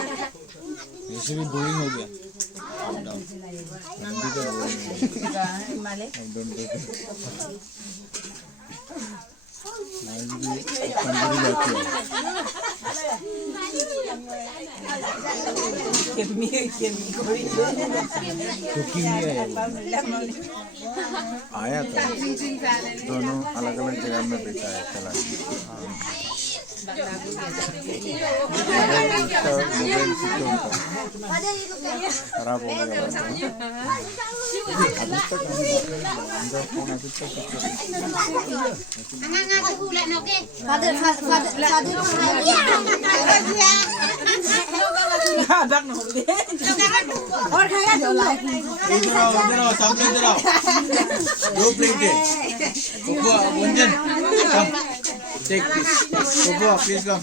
वैसे भी बोरिंग हो गया अप डाउन हिंदी का बोरिंग हो गया अप डाउन करके लाइफ भी अंदर ही जाती है कुकिंग नहीं आया था दोनों अलग अलग जगह में बेचा है चला मोबाइल खराब हो गया Take this. Go, please come.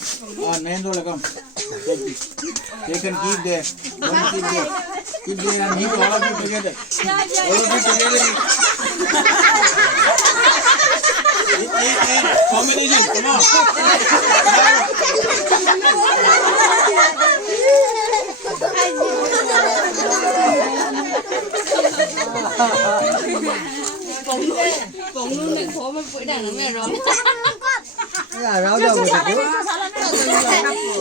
Nayendola, come. Take this. They can keep there. Don't keep there. Keep there and eat all of you together. All of you together. Eat. Combination. Come on. 먹는 거 보면 보이다는 왜 러? 야, 나오자 보자. 니가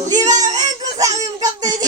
왜 그 사람 갑자기?